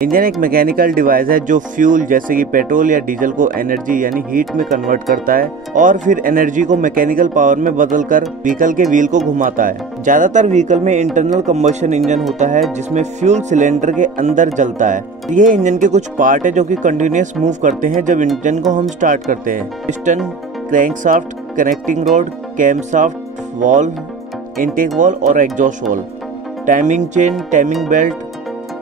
Engine एक mechanical device है जो फ्यूल जैसे कि पेट्रोल या डीजल को एनर्जी यानी हीट में कन्वर्ट करता है और फिर एनर्जी को मैकेनिकल पावर में बदलकर व्हीकल के व्हील को घुमाता है। ज्यादातर व्हीकल में इंटरनल कंबशन इंजन होता है जिसमें फ्यूल सिलेंडर के अंदर जलता है। ये इंजन के कुछ पार्ट है जो कि कंटिन्यूअस मूव करते हैं जब इंजन को हम स्टार्ट करते हैं। Piston, crankshaft, connecting rod, camshaft, valve, intake valve और exhaust valve, timing chain, timing belt.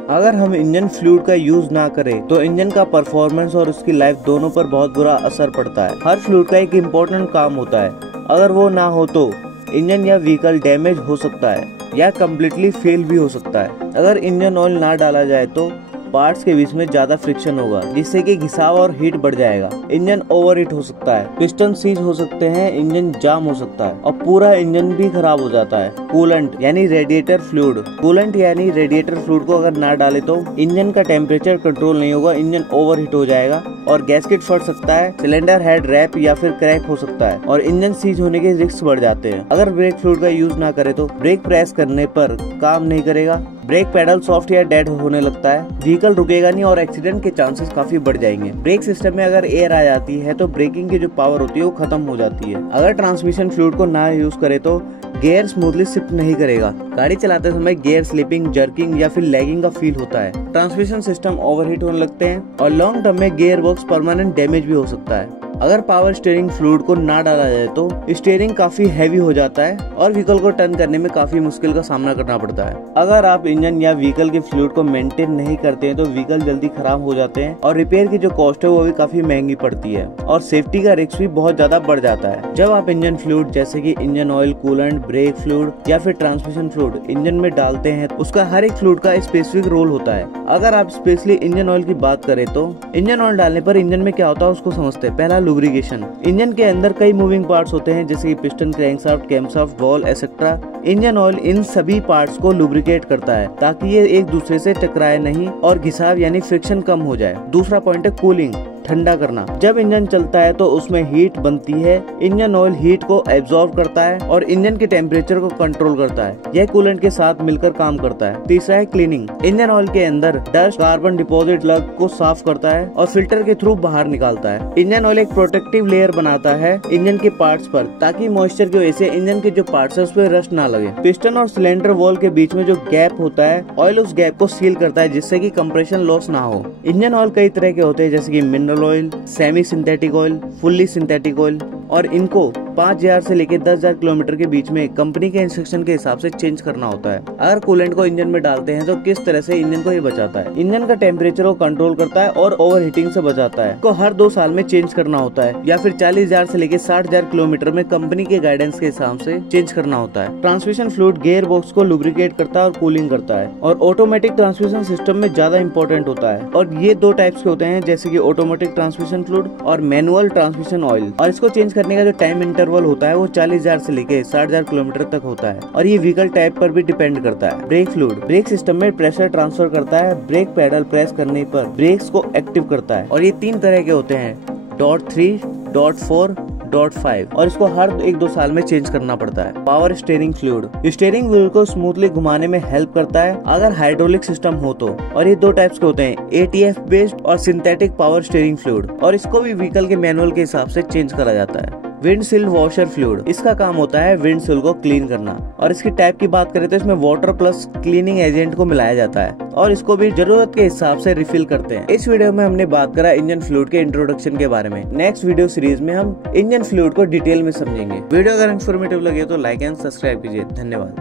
अगर हम इंजन फ्लूइड का यूज ना करें तो इंजन का परफॉर्मेंस और उसकी लाइफ दोनों पर बहुत बुरा असर पड़ता है। हर फ्लूइड का एक इम्पोर्टेंट काम होता है, अगर वो ना हो तो इंजन या व्हीकल डैमेज हो सकता है या कम्प्लीटली फेल भी हो सकता है। अगर इंजन ऑयल ना डाला जाए तो पार्ट्स के बीच में ज्यादा फ्रिक्शन होगा जिससे कि घिसाव और हीट बढ़ जाएगा। इंजन ओवरहीट हो सकता है, पिस्टन सीज हो सकते हैं, इंजन जाम हो सकता है और पूरा इंजन भी खराब हो जाता है। कूलेंट यानी रेडिएटर फ्लूइड, कूलेंट यानी रेडिएटर फ्लूइड को अगर ना डाले तो इंजन का टेम्परेचर कंट्रोल नहीं होगा, इंजन ओवरहीट हो जाएगा और गैसकेट फट सकता है, सिलेंडर हेड रैप या फिर क्रैक हो सकता है और इंजन सीज होने के रिस्क बढ़ जाते हैं। अगर ब्रेक फ्लूइड का यूज ना करे तो ब्रेक प्रेस करने पर काम नहीं करेगा, ब्रेक पैडल सॉफ्ट या डेड होने लगता है, व्हीकल रुकेगा नहीं और एक्सीडेंट के चांसेस काफी बढ़ जाएंगे। ब्रेक सिस्टम में अगर एयर आ जाती है तो ब्रेकिंग की जो पावर होती है वो खत्म हो जाती है। अगर ट्रांसमिशन फ्लूइड को ना यूज करे तो गियर स्मूथली शिफ्ट नहीं करेगा, गाड़ी चलाते समय गियर स्लिपिंग, जर्किंग या फिर लैगिंग का फील होता है, ट्रांसमिशन सिस्टम ओवरहीट होने लगते हैं और लॉन्ग टर्म में गियर बॉक्स परमानेंट डैमेज भी हो सकता है। अगर पावर स्टीयरिंग फ्लूइड को ना डाला जाए तो स्टीयरिंग काफी हैवी हो जाता है और व्हीकल को टर्न करने में काफी मुश्किल का सामना करना पड़ता है। अगर आप इंजन या व्हीकल के फ्लूइड को मेंटेन नहीं करते हैं तो व्हीकल जल्दी खराब हो जाते हैं और रिपेयर की जो कॉस्ट है वो भी काफी महंगी पड़ती है और सेफ्टी का रिस्क भी बहुत ज्यादा बढ़ जाता है। जब आप इंजन फ्लूइड जैसे कि engine oil, coolant, brake fluid या फिर ट्रांसमिशन फ्लूइड इंजन में डालते हैं तो उसका हर एक फ्लूइड का स्पेसिफिक रोल होता है। अगर आप स्पेशली इंजन ऑयल की बात करें तो इंजन ऑयल डालने पर इंजन में क्या होता है उसको समझते हैं। पहला, लुब्रिकेशन। इंजन के अंदर कई मूविंग पार्ट्स होते हैं जैसे कि piston, crankshaft, camshaft, valve etcetera. Engine oil in सभी पार्ट्स को लुब्रिकेट करता है ताकि ये एक दूसरे से टकराए नहीं और घिसाव यानी फ्रिक्शन कम हो जाए। दूसरा पॉइंट है कूलिंग, ठंडा करना। जब इंजन चलता है तो उसमें हीट बनती है, इंजन ऑयल हीट को एब्जॉर्ब करता है और इंजन के टेम्परेचर को कंट्रोल करता है। यह कूलेंट के साथ मिलकर काम करता है। तीसरा है क्लीनिंग। इंजन ऑयल के अंदर डस्ट, कार्बन डिपॉजिट लग को साफ करता है और फिल्टर के थ्रू बाहर निकालता है। इंजन ऑयल एक प्रोटेक्टिव लेयर बनाता है इंजन के पार्ट्स पर ताकि मॉइस्चर की वजह से इंजन के जो पार्ट्स है उस पर रस्ट ना लगे। पिस्टन और सिलेंडर वॉल के बीच में जो गैप होता है, ऑयल उस गैप को सील करता है जिससे कि कंप्रेशन लॉस ना हो। इंजन ऑयल कई तरह के होते हैं जैसे कि mineral oil, semi synthetic oil, fully synthetic oil और इनको 5000 से लेकर 10,000 किलोमीटर के बीच में कंपनी के इंस्ट्रक्शन के हिसाब से चेंज करना होता है। अगर कूलेंट को इंजन में डालते हैं तो किस तरह से इंजन को ये बचाता है, इंजन का टेम्परेचर को कंट्रोल करता है और ओवर हीटिंग से बचाता है। को हर 2 साल में चेंज करना होता है या फिर 40,000 से लेकर 60,000 किलोमीटर में कंपनी के गाइडेंस के हिसाब से चेंज करना होता है। ट्रांसमिशन फ्लूइड गियर बॉक्स को लुब्रिकेट करता है और कूलिंग करता है और ऑटोमेटिक ट्रांसमिशन सिस्टम में ज्यादा इंपॉर्टेंट होता है और ये 2 टाइप्स के होते हैं जैसे कि ऑटोमेटिक ट्रांसमिशन फ्लूइड और मैनुअल ट्रांसमिशन ऑयल। और इसको चेंज करने का जो टाइम इंटरवल होता है वो 40,000 से लेके 60,000 किलोमीटर तक होता है और ये व्हीकल टाइप पर भी डिपेंड करता है। ब्रेक फ्लूइड ब्रेक सिस्टम में प्रेशर ट्रांसफर करता है, ब्रेक पैडल प्रेस करने पर ब्रेक्स को एक्टिव करता है और ये 3 तरह के होते हैं, .3, .4, .5 और इसको हर 1-2 साल में चेंज करना पड़ता है। Power steering fluid steering wheel को स्मूथली घुमाने में हेल्प करता है अगर हाइड्रोलिक सिस्टम हो तो, और ये 2 टाइप्स के होते हैं, ATF बेस्ड और सिंथेटिक पावर स्टीयरिंग फ्लूइड और इसको भी व्हीकल के मैनुअल के हिसाब से चेंज करा जाता है। विंडशील्ड वॉशर फ्लूइड इसका काम होता है विंडशील्ड को क्लीन करना और इसकी टाइप की बात करें तो इसमें वाटर प्लस क्लीनिंग एजेंट को मिलाया जाता है और इसको भी जरूरत के हिसाब से रिफिल करते हैं। इस वीडियो में हमने बात करा इंजन फ्लूइड के इंट्रोडक्शन के बारे में। नेक्स्ट वीडियो सीरीज में हम इंजन फ्लूइड को डिटेल में समझेंगे। वीडियो अगर इन्फॉर्मेटिव लगे तो लाइक एंड सब्सक्राइब कीजिए। धन्यवाद।